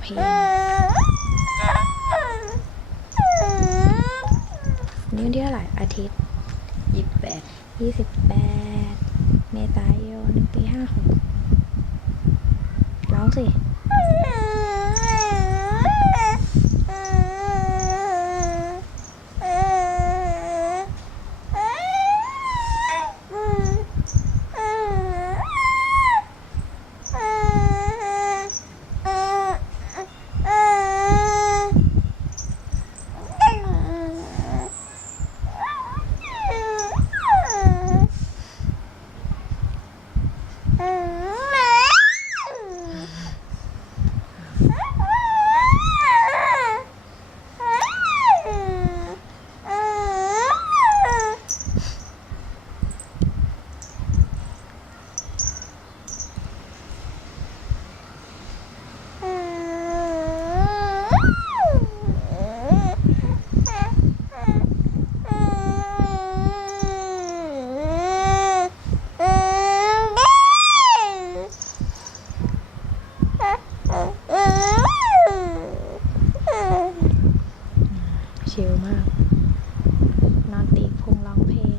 ลงนี่วันที่เท่าไหร่อาทิตย์ยี่สิบแปดยี่สิบแปดเมษายนปีห้าหกร้องสิ ชิลมาก นอนตีพุงร้องเพลง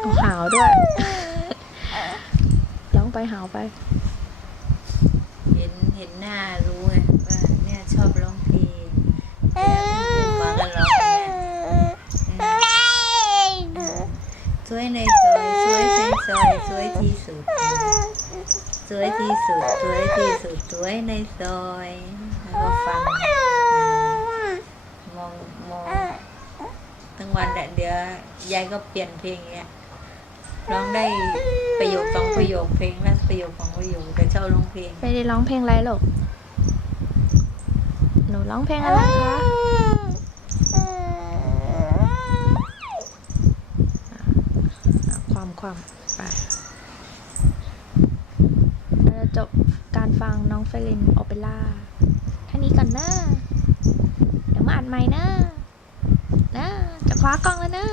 เอาหาวด้วย ร้องไปหาวไป เห็นเห็นหน้ารู้ไงว่าเนี่ยชอบร้องเพลงเวลาเพื่อนๆฟังกันร้องเนี่ยส วยในซอยสวยในซอยสวยที่สุด สวยที่สุดสวยที่สุดสวยในซอยแล้วก็ฟังมองมองทั้งวันแหละเดี๋ยวยายก็เปลี่ยนเพลงเงี้ยร้องได้ประโยคสองประโยคเพลงละประโยคสองประโยคแต่ชอบร้องเพลงไม่ได้ร้องเพลงอะไรหรอกหนูร้องเพลงอะไรคะอะ ความความไปเราจะจบการฟังน้องเฟลินโอเปร่าแค่นี้ก่อนนะเดี๋ยวมาอัดใหม่นะนะจะคว้ากล้องแล้วนะ